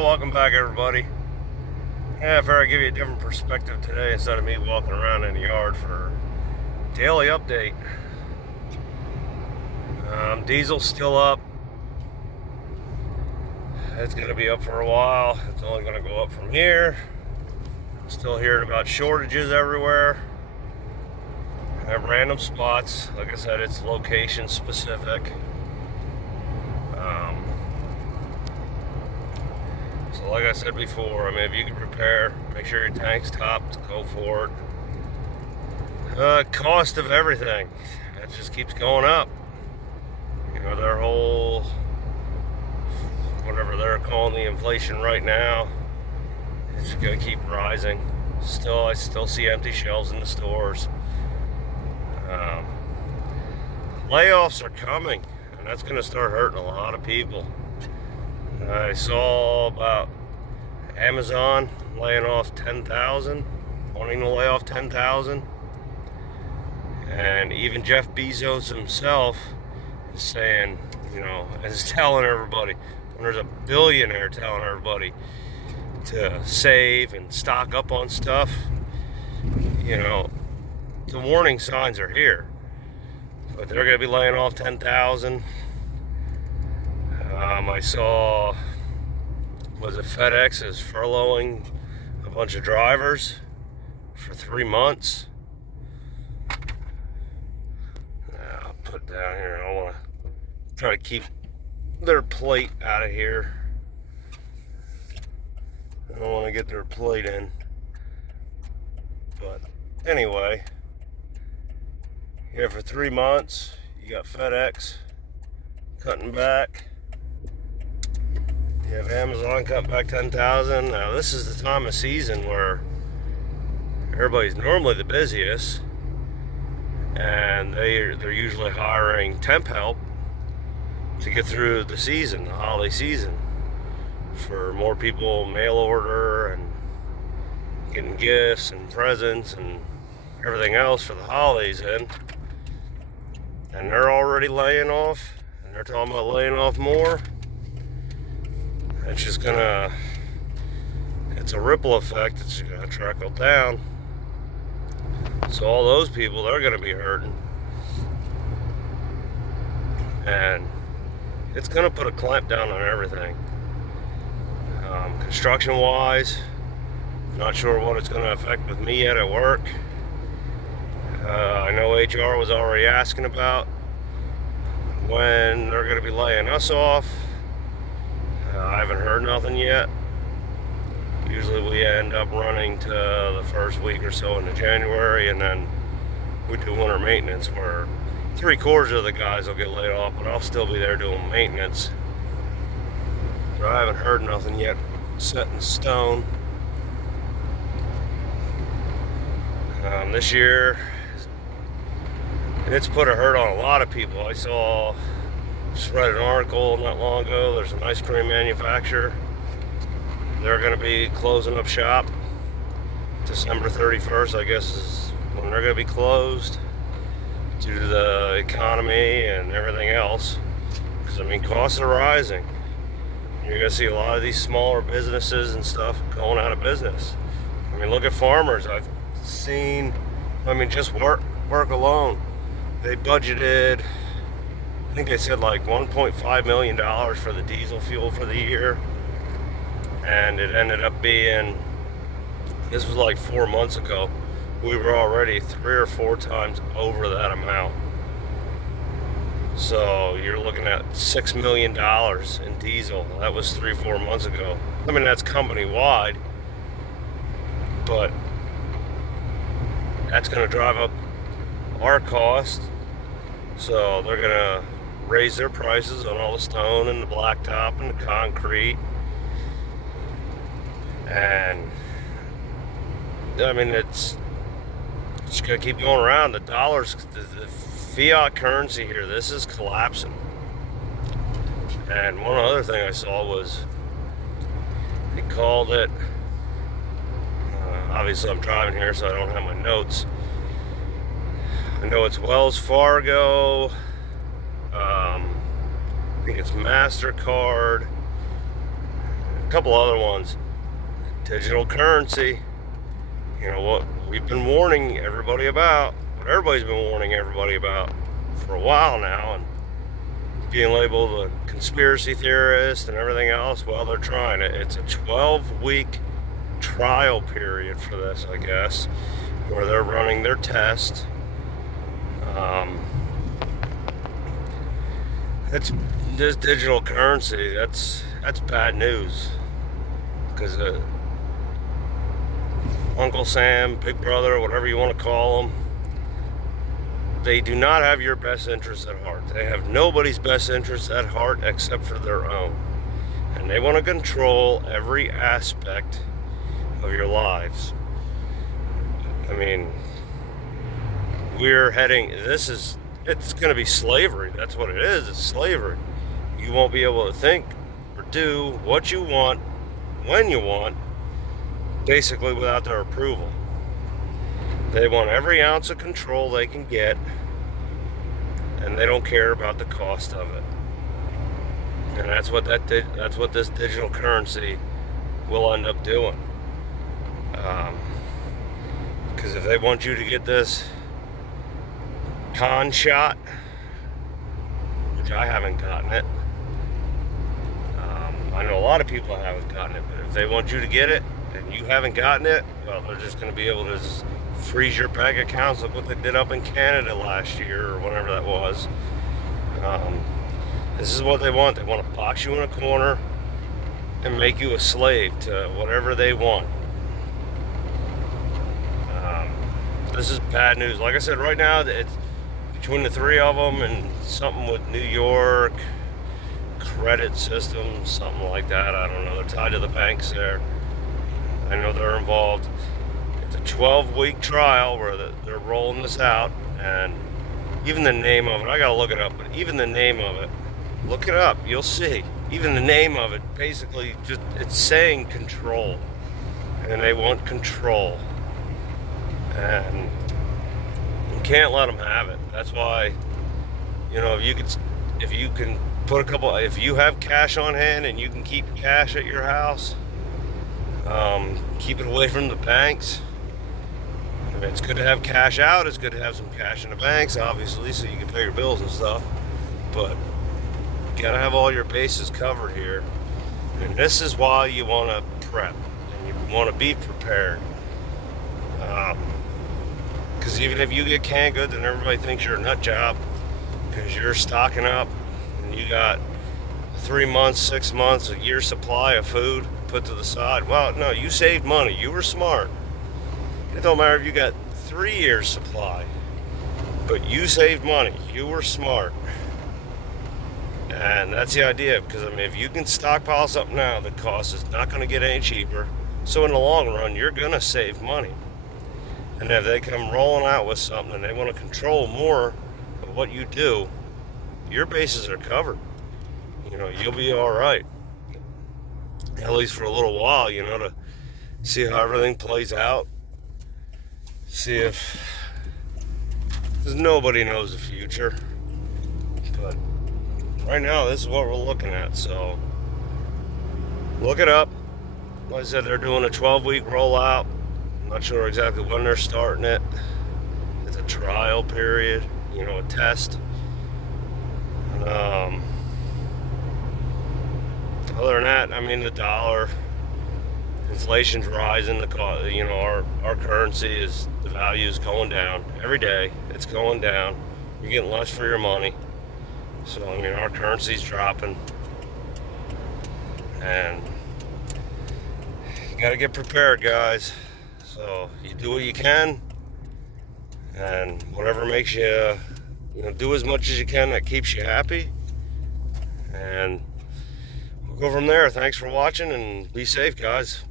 Well, welcome back, everybody. Yeah, I figured I'd give you a different perspective today instead of me walking around in the yard for daily update. Diesel's still up. It's going to be up for a while. It's only going to go up from here. I'm still hearing about shortages everywhere. At random spots. Like I said, it's location specific. So like I said before, I mean, if you can prepare, make sure your tank's topped, go for it. Cost of everything, it just keeps going up. You know, their whole, whatever they're calling the inflation right now, it's gonna keep rising. I still see empty shelves in the stores. Layoffs are coming, and that's gonna start hurting a lot of people. I saw about Amazon laying off 10,000, wanting to lay off 10,000. And even Jeff Bezos himself is saying, you know, is telling everybody, when there's a billionaire telling everybody to save and stock up on stuff, you know, the warning signs are here. But they're going to be laying off 10,000. I saw, FedEx is furloughing a bunch of drivers for 3 months. I'll put down here. I want to try to keep their plate out of here. I don't want to get their plate in. But anyway, here for 3 months, you got FedEx cutting back. You have Amazon cutting back 10,000. Now this is the time of season where everybody's normally the busiest, and they're usually hiring temp help to get through the season, the holiday season, for more people mail order and getting gifts and presents and everything else for the holidays in. And they're already laying off, and they're talking about laying off more. It's just it's a ripple effect. It's gonna trickle down. So all those people, they're gonna be hurting. And it's gonna put a clamp down on everything. Construction wise, not sure what it's gonna affect with me yet at work. I know HR was already asking about when they're gonna be laying us off. I haven't heard nothing yet. Usually we end up running to the first week or so into January, and then we do winter maintenance where 3/4 of the guys will get laid off, but I'll still be there doing maintenance. But I haven't heard nothing yet set in stone. This year, it's put a hurt on a lot of people. I just read an article not long ago. There's an ice cream manufacturer. They're going to be closing up shop. December 31st, I guess, is when they're going to be closed due to the economy and everything else. Because, I mean, costs are rising. You're going to see a lot of these smaller businesses and stuff going out of business. I mean, look at farmers. I've seen, just work alone. They budgeted, I think they said like $1.5 million for the diesel fuel for the year, and it ended up being, this was like 4 months ago, we were already 3 or 4 times over that amount. So you're looking at $6 million in diesel. That was 3-4 months ago. I mean, that's company wide, but that's going to drive up our cost. So they're going to raise their prices on all the stone and the blacktop and the concrete. And I mean, it's going to keep going around. The dollars, the fiat currency here, this is collapsing. And one other thing I saw was they called it, obviously I'm driving here so I don't have my notes. I know it's Wells Fargo, I think it's MasterCard, couple other ones. Digital currency. You know what we've been warning everybody about, what everybody's been warning everybody about for a while now, and being labeled a conspiracy theorist and everything else. Well, they're trying it. It's a 12-week trial period for this, I guess, where they're running their test. It's this digital currency. That's bad news, because Uncle Sam, Big Brother, whatever you want to call them, they do not have your best interests at heart. They have nobody's best interests at heart except for their own. And they want to control every aspect of your lives. I mean, it's going to be slavery. That's what it is. It's slavery. You won't be able to think or do what you want, when you want, basically without their approval. They want every ounce of control they can get, and they don't care about the cost of it. And that's what this digital currency will end up doing. Because if they want you to get this con shot, which I haven't gotten it, I know a lot of people haven't gotten it, but if they want you to get it and you haven't gotten it, well, they're just going to be able to just freeze your bank accounts. Look what they did up in Canada last year, or whatever that was. This is what they want. They want to box you in a corner and make you a slave to whatever they want. This is bad news. Like I said, right now, it's between the three of them and something with New York credit system, something like that. I don't know. They're tied to the banks there. I know they're involved. It's a 12-week trial where they're rolling this out, and even the name of it, I gotta look it up, but even the name of it, look it up, you'll see. Even the name of it, basically, it's saying control, and they want control, and you can't let them have it. That's why, you know, if you have cash on hand and you can keep cash at your house, keep it away from the banks. I mean, it's good to have cash out. It's good to have some cash in the banks, obviously, so you can pay your bills and stuff. But you gotta have all your bases covered here. And this is why you want to prep and you want to be prepared. Because even if you get canned goods and everybody thinks you're a nut job because you're stocking up and you got 3 months, 6 months, a year's supply of food put to the side. Well, no, you saved money. You were smart. It don't matter if you got 3 years supply, but you saved money. You were smart. And that's the idea, because I mean, if you can stockpile something now, the cost is not going to get any cheaper. So in the long run, you're going to save money. And if they come rolling out with something and they want to control more of what you do, your bases are covered. You know, you'll be all right. At least for a little while, you know, to see how everything plays out. See if, because nobody knows the future. But right now, this is what we're looking at. So look it up. Like I said, they're doing a 12-week rollout. I'm not sure exactly when they're starting it. It's a trial period, you know, a test. Other than that, I mean, the dollar, inflation's rising. You know, our currency is, the value is going down every day. It's going down. You're getting less for your money. So I mean, our currency's dropping, and you got to get prepared, guys. So you do what you can, and whatever makes you, you know, do as much as you can that keeps you happy, and we'll go from there. Thanks for watching, and be safe, guys.